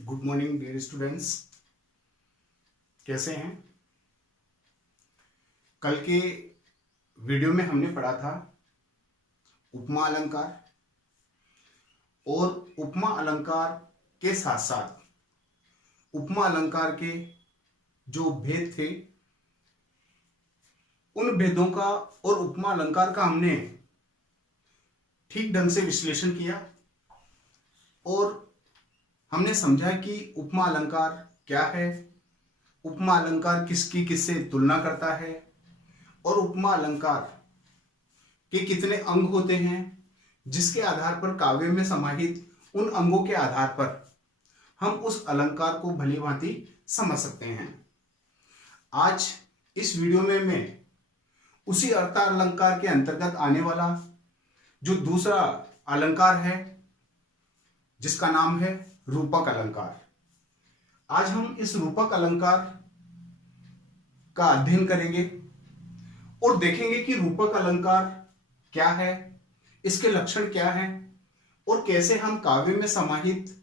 Good morning dear students. कैसे हैं? कल के वीडियो में हमने पढ़ा था उपमा अलंकार, और उपमा अलंकार के साथ साथ उपमा अलंकार के जो भेद थे उन भेदों का और उपमा अलंकार का हमने ठीक ढंग से विश्लेषण किया और हमने समझा कि उपमा अलंकार क्या है, उपमा अलंकार किसकी किससे तुलना करता है और उपमा अलंकार के कितने अंग होते हैं, जिसके आधार पर काव्य में समाहित उन अंगों के आधार पर हम उस अलंकार को भली भांति समझ सकते हैं। आज इस वीडियो में मैं उसी अर्थ अलंकार के अंतर्गत आने वाला जो दूसरा अलंकार है जिसका नाम है रूपक अलंकार, आज हम इस रूपक अलंकार का अध्ययन करेंगे और देखेंगे कि रूपक अलंकार क्या है, इसके लक्षण क्या हैं और कैसे हम काव्य में समाहित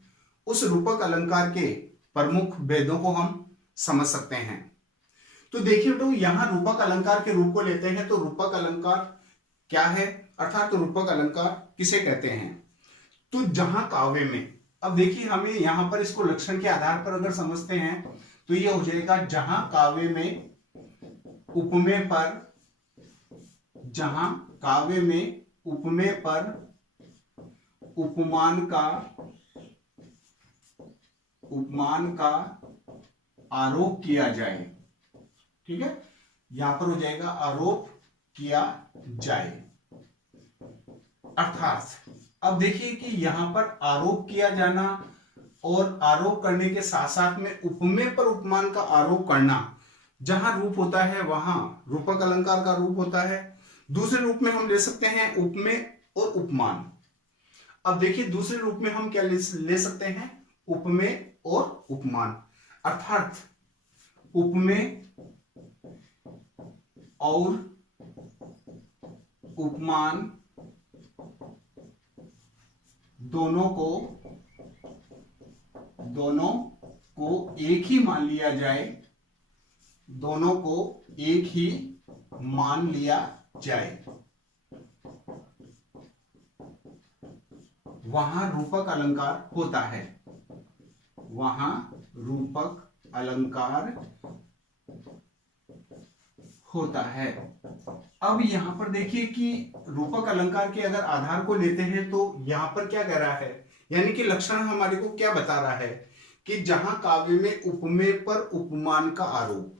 उस रूपक अलंकार के प्रमुख भेदों को हम समझ सकते हैं। तो देखिए तो यहां रूपक अलंकार के रूप को लेते हैं। तो रूपक अलंकार क्या है, अर्थात तो रूपक अलंकार किसे कहते हैं? तो जहां काव्य में, अब देखिए हमें यहां पर इसको लक्षण के आधार पर अगर समझते हैं तो ये हो जाएगा जहां काव्य में उपमेय पर, जहां काव्य में उपमेय पर उपमान का आरोप किया जाए। ठीक है, यहां पर हो जाएगा आरोप किया जाए। अर्थात अब देखिए कि यहां पर आरोप किया जाना और आरोप करने के साथ साथ में उपमेय पर उपमान का आरोप करना, जहां रूप होता है वहां रूपक अलंकार का रूप होता है। दूसरे रूप में हम ले सकते हैं उपमेय और उपमान। अब देखिए दूसरे रूप में हम क्या ले सकते हैं? उपमेय और उपमान। अर्थात उपमेय और उपमान दोनों को एक ही मान लिया जाए, दोनों को एक ही मान लिया जाए, वहां रूपक अलंकार होता है, वहां रूपक अलंकार होता है। अब यहां पर देखिए कि रूपक अलंकार के अगर आधार को लेते हैं तो यहां पर क्या कह रहा है, यानी कि लक्षण हमारे को क्या बता रहा है कि जहां काव्य में उपमेय पर उपमान का आरोप।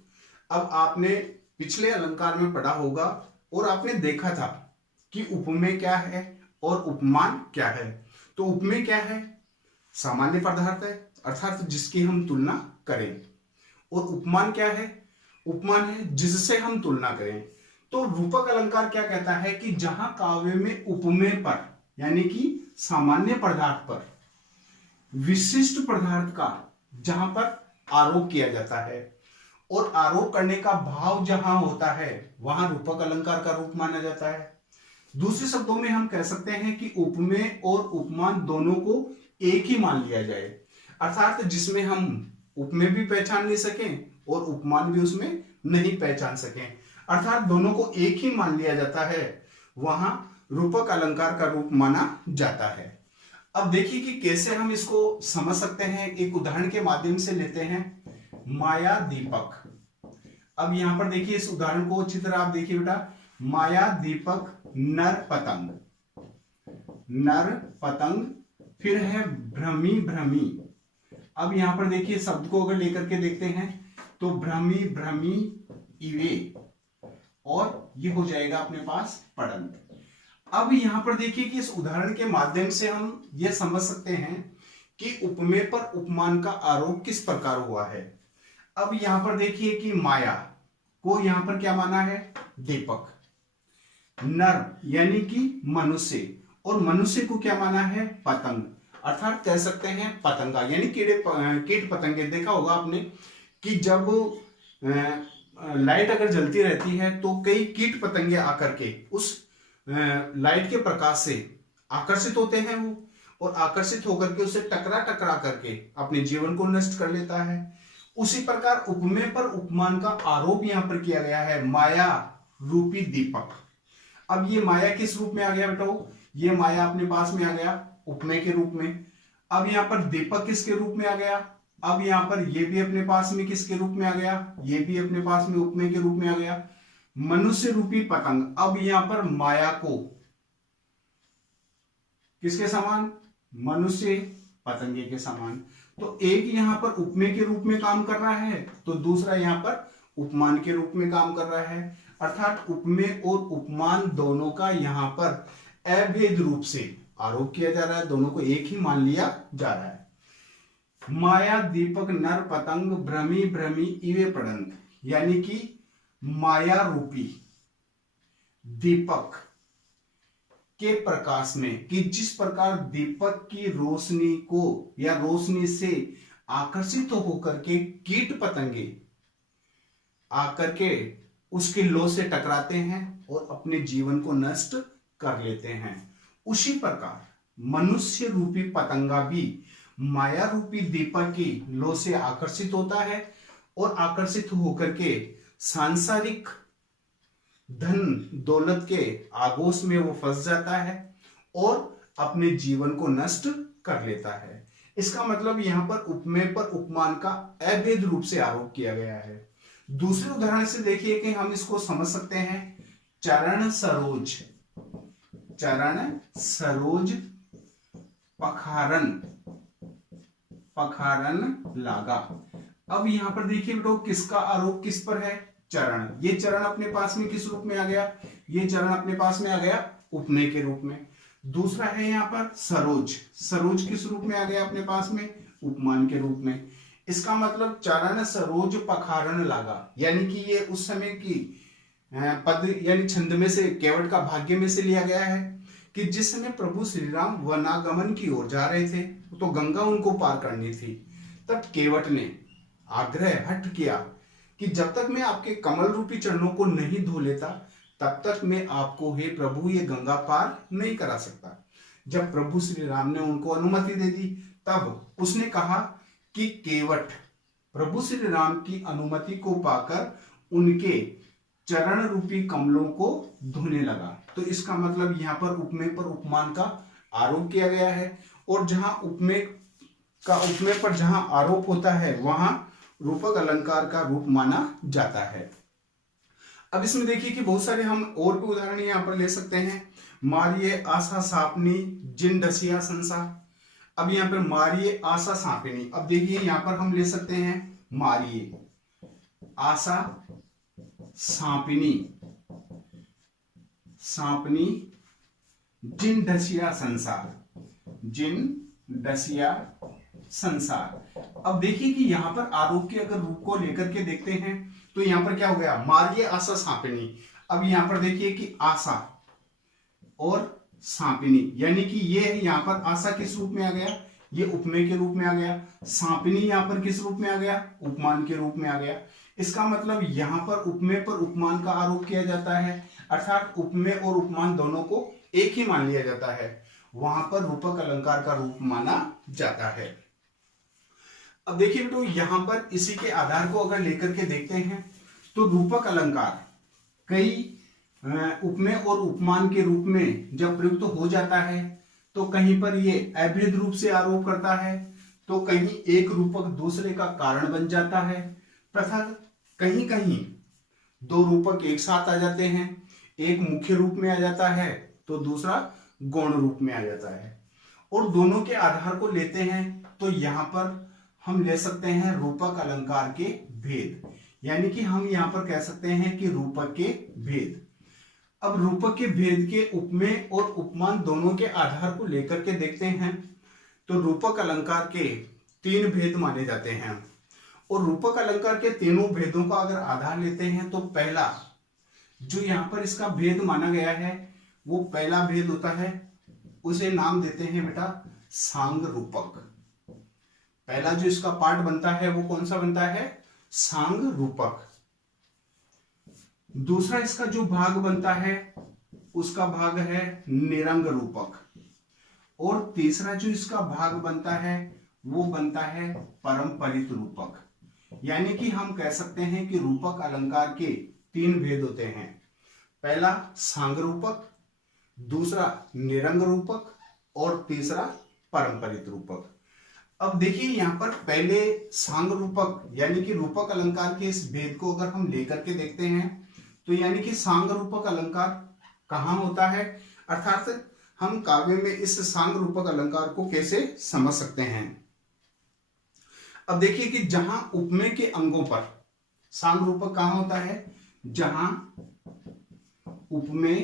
अब आपने पिछले अलंकार में पढ़ा होगा और आपने देखा था कि उपमेय क्या है और उपमान क्या है। तो उपमेय क्या है? सामान्य पदार्थ है, अर्थात जिसकी हम तुलना करें। और उपमान क्या है? उपमान है जिससे हम तुलना करें। तो रूपक अलंकार क्या कहता है कि जहां काव्य में उपमेय पर, यानी कि सामान्य पदार्थ पर, विशिष्ट पदार्थ का जहां पर आरोप किया जाता है और आरोप करने का भाव जहां होता है वहां रूपक अलंकार का रूप माना जाता है। दूसरे शब्दों में हम कह सकते हैं कि उपमेय और उपमान दोनों को एक ही मान लिया जाए, अर्थात जिसमें हम उपमेय भी पहचान नहीं सकें और उपमान भी उसमें नहीं पहचान सकें, अर्थात दोनों को एक ही मान लिया जाता है, वहां रूपक अलंकार का रूप माना जाता है। अब देखिए कि कैसे हम इसको समझ सकते हैं, एक उदाहरण के माध्यम से लेते हैं। माया दीपक। अब यहां पर देखिए इस उदाहरण को अच्छी तरह आप देखिए बेटा। माया दीपक नर पतंग, नर पतंग, फिर है भ्रमी भ्रमी। अब यहां पर देखिए शब्द को अगर लेकर के देखते हैं तो भ्रमी भ्रमी इवे, और ये हो जाएगा अपने पास पड़ंत। अब यहां पर देखिए कि इस उदाहरण के माध्यम से हम यह समझ सकते हैं कि उपमेय पर उपमान का आरोप किस प्रकार हुआ है। अब यहां पर देखिए कि माया को यहां पर क्या माना है? दीपक। नर यानी कि मनुष्य, और मनुष्य को क्या माना है? पतंग, अर्थात कह सकते हैं पतंगा, यानी कीट पतंगे। देखा होगा आपने कि जब लाइट अगर जलती रहती है तो कई कीट पतंगे आकर के उस लाइट के प्रकाश से आकर्षित होते हैं वो, और आकर्षित होकर के उसे टकरा टकरा करके अपने जीवन को नष्ट कर लेता है। उसी प्रकार उपमेय पर उपमान का आरोप यहां पर किया गया है, माया रूपी दीपक। अब ये माया किस रूप में आ गया बेटा? ये माया अपने पास में आ गया उपमेय के रूप में। अब यहां पर दीपक किसके रूप में आ गया? अब यहां पर ये भी अपने पास में किसके रूप में आ गया? ये भी अपने पास में उपमेय के रूप में आ गया। मनुष्य रूपी पतंग, अब यहां पर माया को किसके समान? मनुष्य पतंगे के समान। तो एक यहां पर उपमेय के रूप में काम कर रहा है, तो दूसरा यहां पर उपमान के रूप में काम कर रहा है। अर्थात उपमेय और उपमान दोनों का यहां पर अभेद रूप से आरोप किया जा रहा है, दोनों को एक ही मान लिया जा रहा है। माया दीपक नर पतंग भ्रमी भ्रमी इवे पड़ंत, यानी कि माया रूपी दीपक के प्रकाश में, कि जिस प्रकार दीपक की रोशनी को या रोशनी से आकर्षित होकर के कीट पतंगे आकर के उसके लौ से टकराते हैं और अपने जीवन को नष्ट कर लेते हैं, उसी प्रकार मनुष्य रूपी पतंगा भी माया रूपी दीपक की लौ से आकर्षित होता है और आकर्षित होकर के सांसारिक धन दौलत के आगोश में वो फंस जाता है और अपने जीवन को नष्ट कर लेता है। इसका मतलब यहां पर उपमेय पर उपमान का अभेद रूप से आरोप किया गया है। दूसरे उदाहरण से देखिए कि हम इसको समझ सकते हैं। चरण सरोज, चरण सरोज पखारन, पखारन लागा। अब यहां पर देखिए बेटो किसका आरोप किस पर है? चरण। ये चरण अपने पास में किस रूप में आ गया? ये चरण अपने पास में आ गया उपमेय के रूप में। दूसरा है यहां पर सरोज, सरोज किस रूप में आ गया अपने पास में? उपमान के रूप में। इसका मतलब चरण सरोज पखारन लागा, यानी कि ये उस समय की पद यानी छंद में से, केवट का भाग्य में से लिया गया है कि जिस समय प्रभु श्री राम वनागमन की ओर जा रहे थे तो गंगा उनको पार करनी थी, तब केवट ने आग्रह हट किया कि जब तक मैं आपके कमल रूपी चरणों को नहीं धो लेता तब तक मैं आपको हे प्रभु ये गंगा पार नहीं करा सकता। जब प्रभु श्री राम ने उनको अनुमति दे दी तब उसने कहा कि केवट प्रभु श्री राम की अनुमति को पाकर उनके चरण रूपी कमलों को धोने लगा। तो इसका मतलब यहां पर उपमेय पर उपमान का आरोप किया गया है, और जहां उपमेय पर जहां आरोप होता है वहां रूपक अलंकार का रूप माना जाता है। अब इसमें देखिए कि बहुत सारे हम और भी उदाहरण यहां पर ले सकते हैं। मारिये आशा सापनी जिन डसिया संसा। अब यहां पर मारिये आशा सापिनी, अब देखिए यहां पर हम ले सकते हैं मारिये आशा सांपिनी, सांपनी जिन डसिया संसार, जिन डसिया संसार। अब देखिए कि यहां पर आरोप के अगर रूप को लेकर के देखते हैं तो यहां पर क्या हो गया? मारिये आशा सांपिनी। अब यहां पर देखिए कि आशा और सांपिनी, यानी कि ये है यहां पर आशा किस रूप में आ गया? ये उपमेय के रूप में आ गया। सांपिनी यहां पर किस रूप में आ गया? उपमान के रूप में आ गया। इसका मतलब यहां पर उपमेय पर उपमान का आरोप किया जाता है, अर्थात उपमेय और उपमान दोनों को एक ही मान लिया जाता है, वहां पर रूपक अलंकार का रूप माना जाता है। अब देखिए बेटो यहां पर इसी के आधार को अगर लेकर के देखते हैं तो रूपक अलंकार कई उपमेय और उपमान के रूप में जब प्रयुक्त हो जाता है तो कहीं पर ये अभेद रूप से आरोप करता है, तो कहीं एक रूपक दूसरे का कारण बन जाता है, तथा कहीं कहीं दो रूपक एक साथ आ जाते हैं, एक मुख्य रूप में आ जाता है तो दूसरा गौण रूप में आ जाता है। और दोनों के आधार को लेते हैं तो यहां पर हम ले सकते हैं रूपक अलंकार के भेद, यानी कि हम यहां पर कह सकते हैं कि रूपक के भेद। अब रूपक के भेद के उपमेय और उपमान दोनों के आधार को लेकर के देखते हैं तो रूपक अलंकार के तीन भेद माने जाते हैं, और रूपक अलंकार के तीनों भेदों का अगर आधार लेते हैं तो पहला जो यहां पर इसका भेद माना गया है वो पहला भेद होता है, उसे नाम देते हैं बेटा सांग रूपक। पहला जो इसका पार्ट बनता है वो कौन सा बनता है? सांग रूपक। दूसरा इसका जो भाग बनता है उसका भाग है निरंग रूपक, और तीसरा जो इसका भाग बनता है वो बनता है परंपरित रूपक। यानी कि हम कह सकते हैं कि रूपक अलंकार के तीन भेद होते हैं। पहला सांग रूपक, दूसरा निरंग रूपक और तीसरा परंपरित रूपक। अब देखिए यहां पर पहले सांग रूपक यानी कि रूपक अलंकार के इस भेद को अगर हम लेकर के देखते हैं तो यानी कि सांग रूपक अलंकार कहां होता है, अर्थात हम काव्य में इस सांग रूपक अलंकार को कैसे समझ सकते हैं। अब देखिए कि जहां उपमेय के अंगों पर सांग रूपक कहां होता है, जहां उपमेय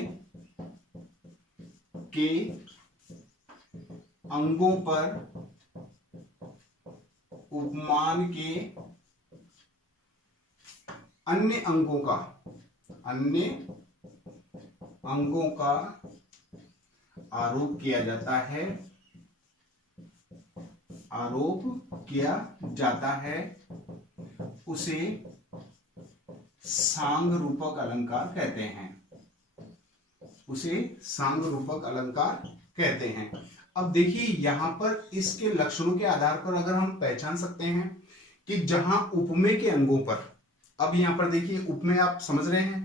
के अंगों पर उपमान के अन्य अंगों का आरोप किया जाता है, उसे सांग रूपक अलंकार कहते हैं। अब देखिए यहां पर इसके लक्षणों के आधार पर अगर हम पहचान सकते हैं कि जहां उपमेय के अंगों पर, अब यहां पर देखिए उपमेय आप समझ रहे हैं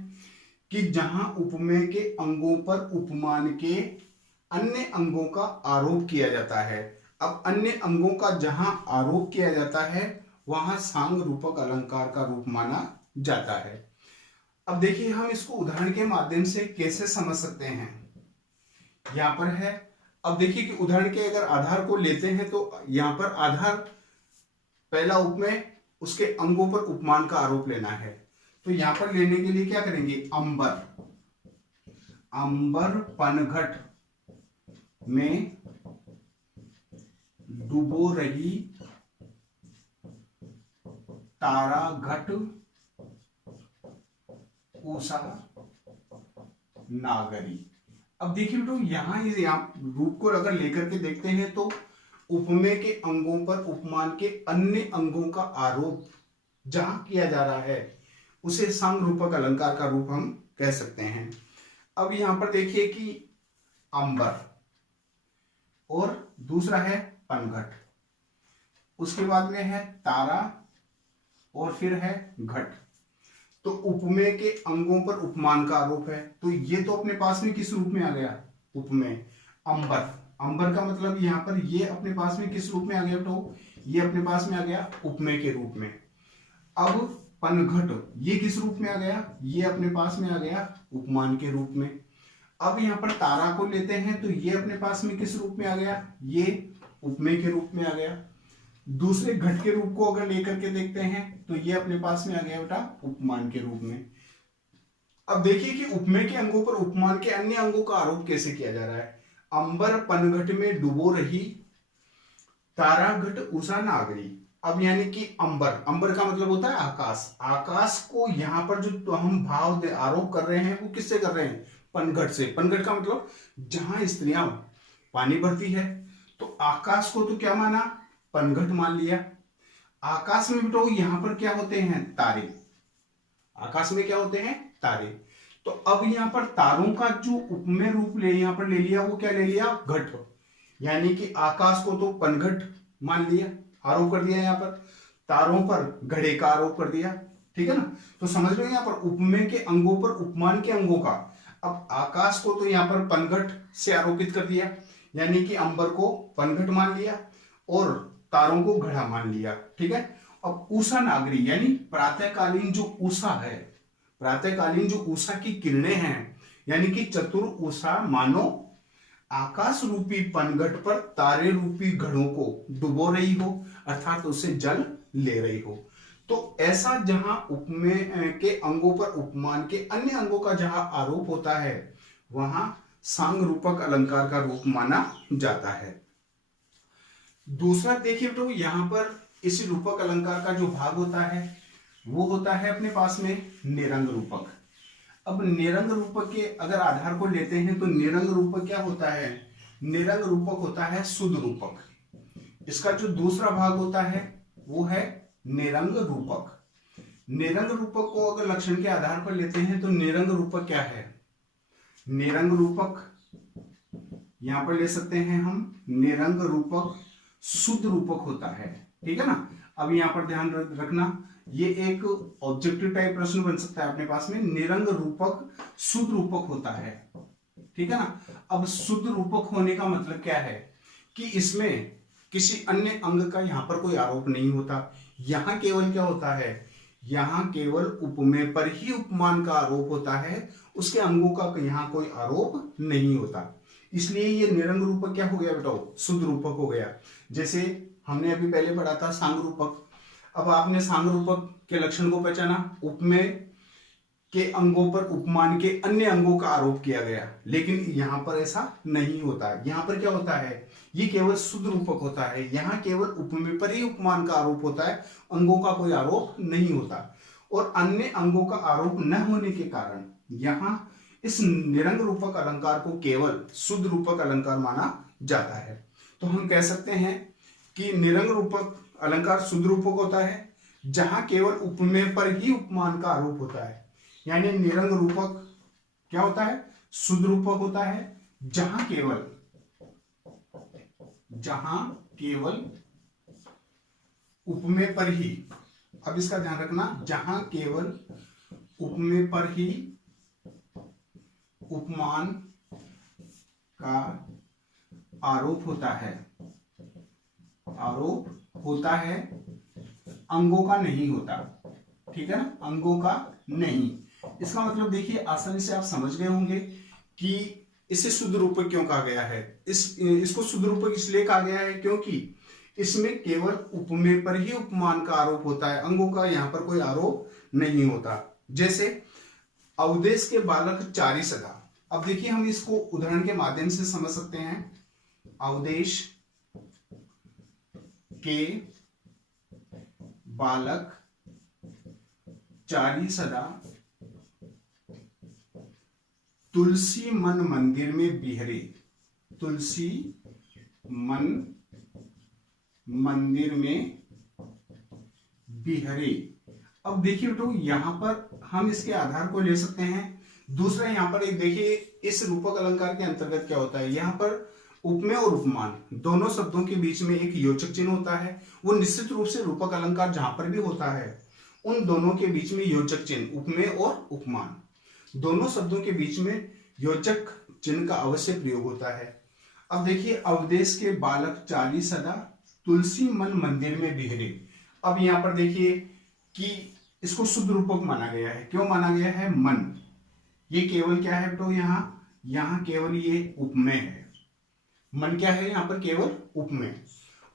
कि जहां उपमेय के अंगों पर उपमान के अन्य अंगों का आरोप किया जाता है। अब अन्य अंगों का जहां आरोप किया जाता है वहां सांग रूपक अलंकार का रूप माना जाता है। अब देखिए हम इसको उदाहरण के माध्यम से कैसे समझ सकते हैं, यहां पर है। अब देखिए कि उदाहरण के अगर आधार को लेते हैं तो यहां पर आधार पहला उपमेय, उसके अंगों पर उपमान का आरोप लेना है। तो यहां पर लेने के लिए क्या करेंगे, अंबर पनघट में डूबो रही तारा घट उषा नागरी। अब देखिए बेटो यहां रूप को अगर लेकर के देखते हैं तो उपमेय के अंगों पर उपमान के अन्य अंगों का आरोप जहां किया जा रहा है उसे सांग रूपक अलंकार का रूप हम कह सकते हैं। अब यहां पर देखिए कि अंबर और दूसरा है पनघट, उसके बाद में है तारा और फिर है घट। तो उपमेय के अंगों पर उपमान का आरोप है, तो ये तो अपने पास में किस रूप में आ गया, उपमेय। अंबर का मतलब यहां पर ये अपने पास में किस रूप में आ गया, तो ये अपने पास में आ गया उपमेय के रूप में। अब पनघट ये किस रूप में आ गया, ये अपने पास में आ गया उपमान के रूप में। अब यहां पर तारा को लेते हैं तो ये अपने पास में किस रूप में आ गया, ये उपमेय के रूप में आ गया। दूसरे घट के रूप को अगर लेकर के देखते हैं तो ये अपने पास में आ गया बेटा उपमान के रूप में। अब देखिए कि उपमेय के अंगों पर उपमान के अन्य अंगों का आरोप कैसे किया जा रहा है। अंबर पनघट में डूबो रही तारा घट उषा नागरी। अब यानी कि अंबर का मतलब होता है आकाश। आकाश को यहां पर जो हम भाव आरोप कर रहे हैं वो किससे कर रहे हैं, पनघट से। पनघट का मतलब जहां स्त्रियां पानी भरती है, तो आकाश को तो क्या माना, पनघट मान लिया। आकाश में बेटो यहां पर क्या होते हैं, तारे। आकाश में क्या होते हैं, तारे। तो अब यहां पर तारों का जो उपमेय रूप यहां पर ले लिया, वो क्या ले लिया, घट। यानी कि आकाश को तो पनघट मान लिया, आरोप कर दिया, यहां पर तारों पर घड़े का आरोप कर दिया, ठीक है ना। तो समझ लो यहां पर उपमेय के अंगों पर उपमान के अंगों का, अब आकाश को तो यहां पर पनघट से आरोपित कर दिया, यानी कि अंबर को पनघट मान लिया और तारों को घड़ा मान लिया, ठीक है। अब उषा नागरी यानी प्रातःकालीन जो उषा है, प्रातःकालीन जो उषा की किरणें हैं, यानी कि चतुर उषा मानो आकाश रूपी पनघट पर तारे रूपी घड़ों को डुबो रही हो, अर्थात उससे जल ले रही हो। तो ऐसा जहां उपमेय के अंगों पर उपमान के अन्य अंगों का जहां आरोप होता है वहां सांग रूपक अलंकार का रूप माना जाता है। दूसरा देखिए तो यहां पर इस रूपक अलंकार का जो भाग होता है वो होता है अपने पास में निरंग रूपक। अब निरंग रूपक के अगर आधार को लेते हैं तो निरंग रूपक क्या होता है, निरंग रूपक होता है शुद्ध रूपक। इसका जो दूसरा भाग होता है वो है निरंग रूपक। निरंग रूपक को अगर लक्षण के आधार पर लेते हैं तो निरंग रूपक क्या है, निरंग रूपक यहां पर ले सकते हैं हम निरंग रूपक शुद्ध रूपक होता है, ठीक है ना। अब यहां पर ध्यान रखना, ये एक ऑब्जेक्टिव टाइप प्रश्न बन सकता है अपने पास में, निरंग रूपक शुद्ध रूपक होता है, ठीक है ना। अब शुद्ध रूपक होने का मतलब क्या है कि इसमें किसी अन्य अंग का यहां पर कोई आरोप नहीं होता। यहां केवल क्या होता है, यहां केवल उपमेय पर ही उपमान का आरोप होता है, उसके अंगों का यहां कोई आरोप नहीं होता। इसलिए ये निरंग रूपक क्या हो गया बेटा, शुद्ध रूपक हो गया। जैसे हमने अभी पहले पढ़ा था सांग रूपक। अब आपने सांग रूपक के लक्षण को पहचाना, उपमेय के अंगों पर उपमान के अन्य अंगों का आरोप किया गया, लेकिन यहां पर ऐसा नहीं होता। यहां पर क्या होता है, ये केवल शुद्ध रूपक होता है, यहां केवल उपमेय पर ही उपमान का आरोप होता है, अंगों का कोई आरोप नहीं होता। और अन्य अंगों का आरोप न होने के कारण यहां इस निरंग रूपक अलंकार को केवल शुद्ध रूपक अलंकार माना जाता है। तो हम कह सकते हैं कि निरंग रूपक अलंकार शुद्ध रूपक होता है जहां केवल उपमेय पर ही उपमान का आरोप होता है। यानी निरंग रूपक क्या होता है, शुद्ध रूपक होता है जहां केवल उपमेय पर ही, अब इसका ध्यान रखना, जहां केवल उपमेय पर ही उपमान का आरोप होता है, अंगों का नहीं होता, ठीक है ना, अंगों का नहीं। इसका मतलब देखिए आसानी से आप समझ गए होंगे कि इसे शुद्ध रूपक क्यों कहा गया है। इसको शुद्ध रूपक इसलिए कहा गया है क्योंकि इसमें केवल उपमेय पर ही उपमान का आरोप होता है, अंगों का यहां पर कोई आरोप नहीं होता। जैसे अवदेश के बालक चारी सदा। अब देखिए हम इसको उदाहरण के माध्यम से समझ सकते हैं। अवदेश के बालक चारी सदा तुलसी मन मंदिर में बिहरे, तुलसी मन मंदिर में बिहरे। अब देखिए बेटो यहां पर हम इसके आधार को ले सकते हैं। दूसरा यहां पर एक देखिए इस रूपक अलंकार के अंतर्गत क्या होता है, यहां पर उपमेय और उपमान दोनों शब्दों के बीच में एक योजक चिन्ह होता है। वो निश्चित रूप से रूपक अलंकार जहां पर भी होता है उन दोनों के बीच में योजक चिन्ह, उपमेय और उपमान दोनों शब्दों के बीच में योजक चिन्ह का अवश्य प्रयोग होता है। अब देखिए अवदेश के बालक चाली सदा तुलसी मन मंदिर में बिहरे। अब यहां पर देखिए कि इसको शुद्ध रूपक माना गया है। क्यों माना गया है, मन ये केवल क्या है तो यहां केवल ये उपमेय है। मन क्या है यहां पर, केवल उपमेय।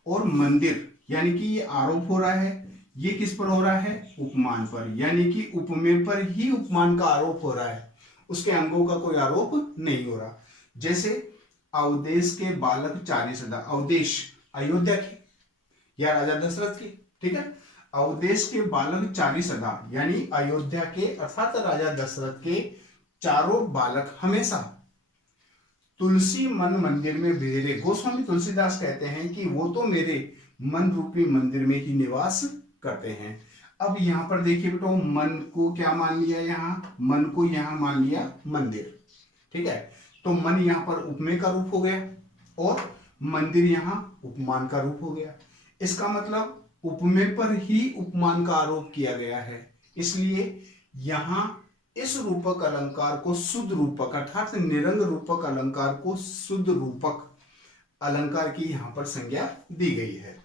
और मंदिर यानी कि ये आरोप हो रहा है, ये किस पर हो रहा है, उपमान पर, यानी कि उपमेय पर ही उपमान का आरोप हो रहा है, उसके अंगों का कोई आरोप नहीं हो रहा। जैसे अवदेश के बालक चारी सदा, अवदेश अयोध्या की या राजा दशरथ की, ठीक है। अवदेश के बालक चारी सदा यानी अयोध्या के अर्थात राजा दशरथ के चारों बालक हमेशा तुलसी मन मंदिर में बिहरे। गोस्वामी तुलसीदास कहते हैं कि वो तो मेरे मन रूपी मंदिर में ही निवास करते हैं। अब यहां पर देखिए बेटो मन को क्या मान लिया, यहाँ मन को यहां मान लिया मंदिर, ठीक है। तो मन यहां पर उपमेय का रूप हो गया और मंदिर यहां उपमान का रूप हो गया। इसका मतलब उपमेय पर ही उपमान का आरोप किया गया है, इसलिए यहां इस रूपक अलंकार को शुद्ध रूपक अर्थात निरंग रूपक अलंकार को शुद्ध रूपक अलंकार की यहां पर संज्ञा दी गई है।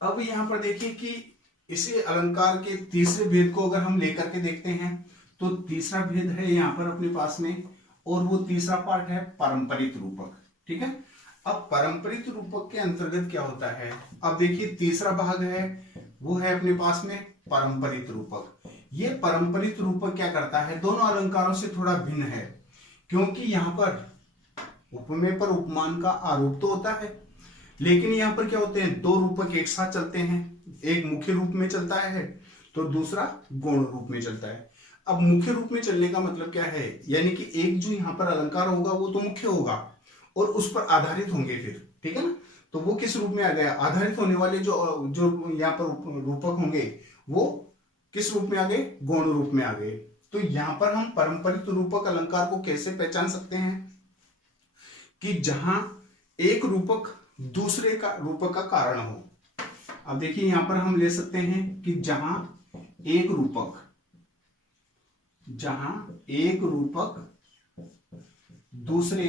अब यहां पर देखिए कि इसी अलंकार के तीसरे भेद को अगर हम लेकर के देखते हैं तो तीसरा भेद है यहां पर अपने पास में, और वो तीसरा पार्ट है पारंपरिक रूपक, ठीक है। अब पारंपरिक रूपक के अंतर्गत क्या होता है, अब देखिए तीसरा भाग है वो है अपने पास में पारंपरिक रूपक। ये पारंपरिक रूपक क्या करता है, दोनों अलंकारों से थोड़ा भिन्न है, क्योंकि यहां पर उपमेय पर उपमान का आरोप तो होता है, लेकिन यहां पर क्या होते हैं, दो रूपक एक साथ चलते हैं, एक मुख्य रूप में चलता है तो दूसरा गौण रूप में चलता है। अब मुख्य रूप में चलने का मतलब क्या है, यानी कि एक जो यहाँ पर अलंकार होगा वो तो मुख्य होगा और उस पर आधारित होंगे फिर, ठीक है ना। तो वो किस रूप में आ गया, आधारित होने वाले जो यहाँ पर रूपक होंगे वो किस रूप में आ गए, गौण रूप में आ गए। तो यहाँ पर हम पारंपरिक रूपक अलंकार को कैसे पहचान सकते हैं कि जहां एक रूपक दूसरे का रूपक का कारण हो। अब देखिए यहां पर हम ले सकते हैं कि जहां एक रूपक दूसरे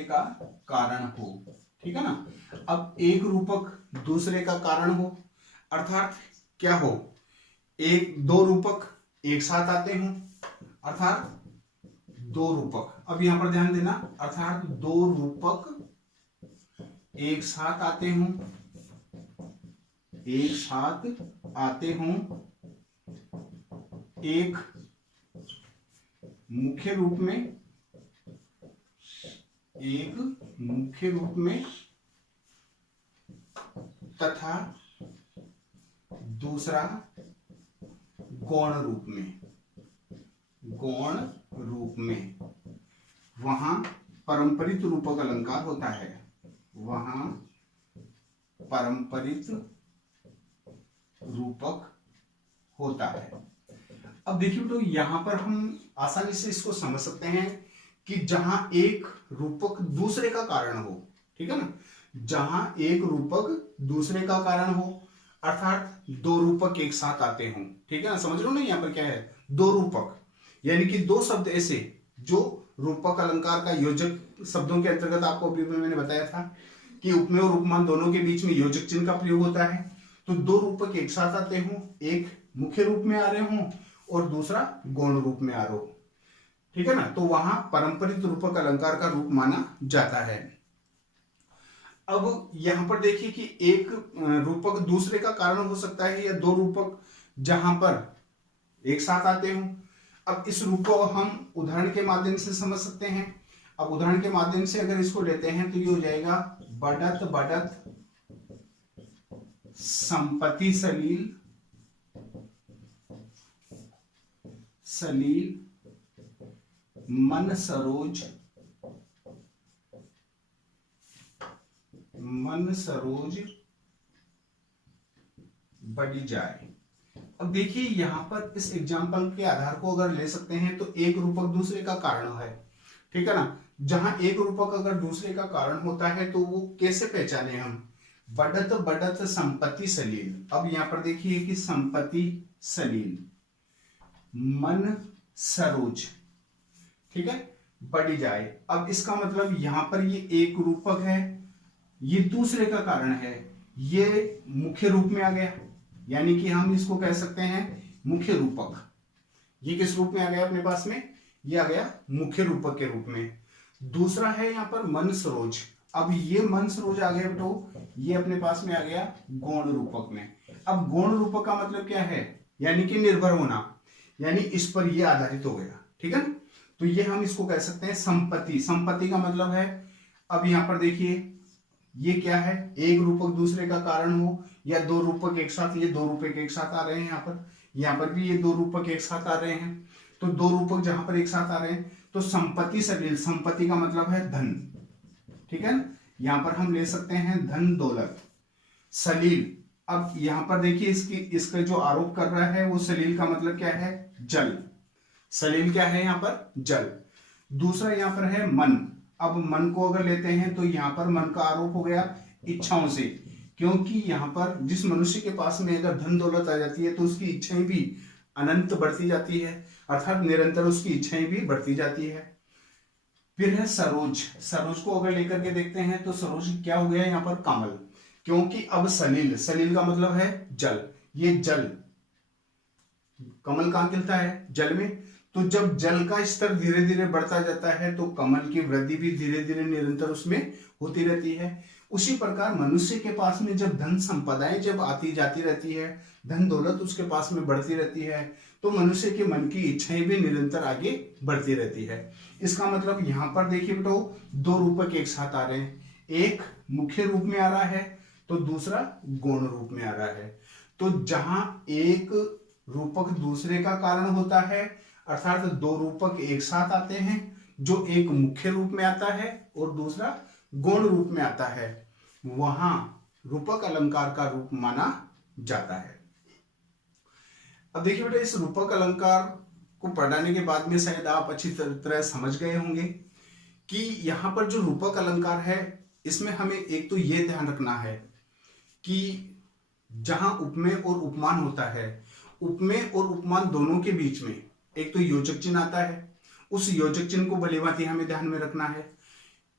का कारण हो, ठीक है ना। अब एक रूपक दूसरे का कारण हो अर्थात क्या हो, दो रूपक एक साथ आते हों, अर्थात दो रूपक, अब यहां पर ध्यान देना, अर्थात दो रूपक एक साथ आते हों, एक मुख्य रूप में तथा दूसरा गौण रूप में, वहां पारंपरिक रूपक अलंकार होता है, अब देखिए तो यहां पर हम आसानी से इसको समझ सकते हैं कि जहां एक रूपक दूसरे का कारण हो, ठीक है ना, जहां एक रूपक दूसरे का कारण हो अर्थात दो रूपक एक साथ आते हों, ठीक है ना, समझ लो ना यहां पर क्या है, दो रूपक यानी कि दो शब्द ऐसे जो रूपक अलंकार का योजक शब्दों के अंतर्गत, आपको अभी मैंने बताया था कि उपमेय और उपमान दोनों के बीच में योजक चिन्ह का प्रयोग होता है। तो दो रूपक एक साथ आते हों, एक मुख्य रूप में आ रहे हों और दूसरा गौण रूप में आ रहे हो, ठीक है ना, तो वहां पारंपरिक रूपक अलंकार का रूप माना जाता है। अब यहां पर देखिए कि एक रूपक दूसरे का कारण हो सकता है या दो रूपक जहां पर एक साथ आते हों। अब इस रूप को हम उदाहरण के माध्यम से समझ सकते हैं। अब उदाहरण के माध्यम से अगर इसको लेते हैं तो ये हो जाएगा बढ़त संपत्ति सलील मन सरोज बढ़ी जाए। अब देखिए यहां पर इस एग्जाम्पल के आधार को अगर ले सकते हैं तो एक रूपक दूसरे का कारण है, ठीक है ना, जहां एक रूपक अगर दूसरे का कारण होता है तो वो कैसे पहचाने हम, बढ़त संपत्ति सलील। अब यहां पर देखिए कि संपत्ति सलील मन सरोज, ठीक है, बढ़ी जाए। अब इसका मतलब यहां पर ये एक रूपक है, ये दूसरे का कारण है, ये मुख्य रूप में आ गया, यानी कि हम इसको कह सकते हैं मुख्य रूपक। ये किस रूप में आ गया अपने पास में, ये आ गया मुख्य रूपक के रूप में। दूसरा है यहां पर मन सरोज। अब ये मन सरोज आ गया तो ये अपने पास में आ गया गौण रूपक में। अब गौण रूपक का मतलब क्या है, यानी कि निर्भर होना, यानी इस पर ये आधारित हो गया, ठीक है ना, तो ये हम इसको कह सकते हैं संपत्ति। संपत्ति का मतलब है, अब यहां पर देखिए ये क्या है, एक रूपक दूसरे का कारण हो या दो रूपक एक साथ, ये दो रूपक एक साथ आ रहे हैं, यहाँ पर भी ये दो रूपक एक साथ आ रहे हैं, तो दो रूपक जहां पर एक साथ आ रहे हैं तो संपत्ति सलील, संपत्ति का मतलब है धन, ठीक है ना, यहां पर हम ले सकते हैं धन दौलत। सलील, अब यहां पर देखिए इसका जो आरोप कर रहा है वो सलील का मतलब क्या है, जल। सलील क्या है यहाँ पर, जल। दूसरा यहाँ पर है मन। अब मन को अगर लेते हैं तो यहाँ पर मन का आरोप हो गया इच्छाओं से, क्योंकि यहाँ पर जिस मनुष्य के पास में अगर धन दौलत आ जाती है तो उसकी इच्छाएं भी अनंत बढ़ती जाती है, अर्थात निरंतर उसकी इच्छाएं भी बढ़ती जाती है। फिर है सरोज। सरोज को अगर लेकर के देखते हैं तो सरोज क्या हो गया यहाँ पर, कमल, क्योंकि अब सलील, सलील का मतलब है जल, ये जल, कमल कहां खिलता है, जल में, तो जब जल का स्तर धीरे धीरे बढ़ता जाता है तो कमल की वृद्धि भी धीरे धीरे निरंतर उसमें होती रहती है। उसी प्रकार मनुष्य के पास में जब धन संपदाएं जब आती जाती रहती है, धन दौलत उसके पास में बढ़ती रहती है, तो मनुष्य के मन की इच्छाएं भी निरंतर आगे बढ़ती रहती है। इसका मतलब यहाँ पर देखिए बेटो दो रूपक एक साथ आ रहे हैं, एक मुख्य रूप में आ रहा है तो दूसरा गौण रूप में आ रहा है। तो जहां एक रूपक दूसरे का कारण होता है अर्थात दो रूपक एक साथ आते हैं, जो एक मुख्य रूप में आता है और दूसरा गौण रूप में आता है, वहां रूपक अलंकार का रूप माना जाता है। अब देखिए बेटा इस रूपक अलंकार को पढ़ाने के बाद में शायद आप अच्छी तरह समझ गए होंगे कि यहाँ पर जो रूपक अलंकार है इसमें हमें एक तो ये ध्यान रखना है कि जहां उपमेय और उपमान होता है, उपमेय और उपमान दोनों के बीच में एक तो योजक चिन्ह आता है, उस योजक चिन्ह को भलीभांति हमें ध्यान में रखना है।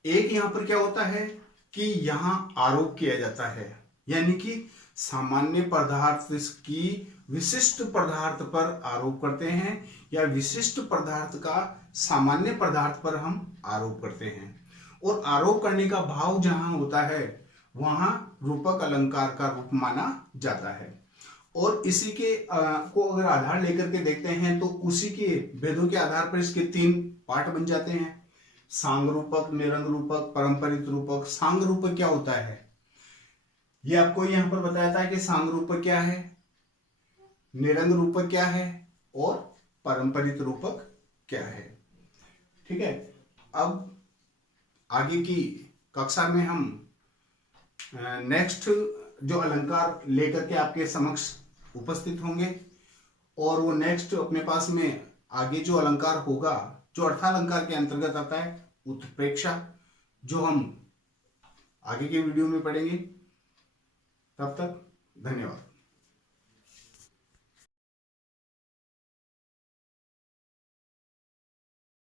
एक यहां पर क्या होता है कि यहां आरोप किया जाता है, यानी कि सामान्य पदार्थ की विशिष्ट पदार्थ पर आरोप करते हैं या विशिष्ट पदार्थ का सामान्य पदार्थ पर हम आरोप करते हैं, और आरोप करने का भाव जहां होता है वहां रूपक अलंकार का रूप माना जाता है। और इसी के को अगर आधार लेकर के देखते हैं तो उसी के भेदों के आधार पर इसके 3 पार्ट बन जाते हैं, सांग रूपक, निरंग रूपक, परंपरित रूपक। सांग रूपक क्या होता है ये आपको यहां पर बताया था कि सांग रूपक क्या है, निरंग रूपक क्या है और परंपरित रूपक क्या है। ठीक है, अब आगे की कक्षा में हम नेक्स्ट जो अलंकार लेकर के आपके समक्ष उपस्थित होंगे, और वो नेक्स्ट अपने पास में आगे जो अलंकार होगा जो अर्थालंकार के अंतर्गत आता है उत्प्रेक्षा, जो हम आगे के वीडियो में पढ़ेंगे। तब तक धन्यवाद।